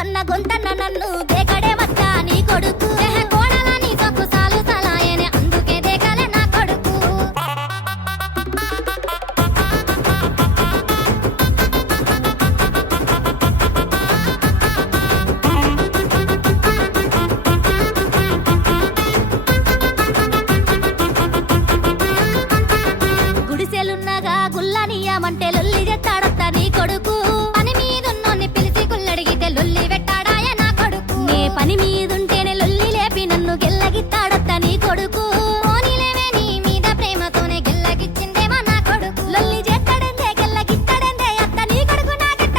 అన్న గొంతన్న నన్ను దేకడే వచ్చా నీ కొడుకు కోడలా నీ సొక్కు సాలు సలాయనే అందుకే దేకలే నా కొడుకు గుడిసెలున్నగా గుల్లనియమంటే లొల్లి చెత్తాడత్త నీ కొడుకు పని మీదున్నోన్ని పిలిచి గుల్లడిగితే లొల్లి పెట్టాడాయ నా కొడుకు నే పని మీద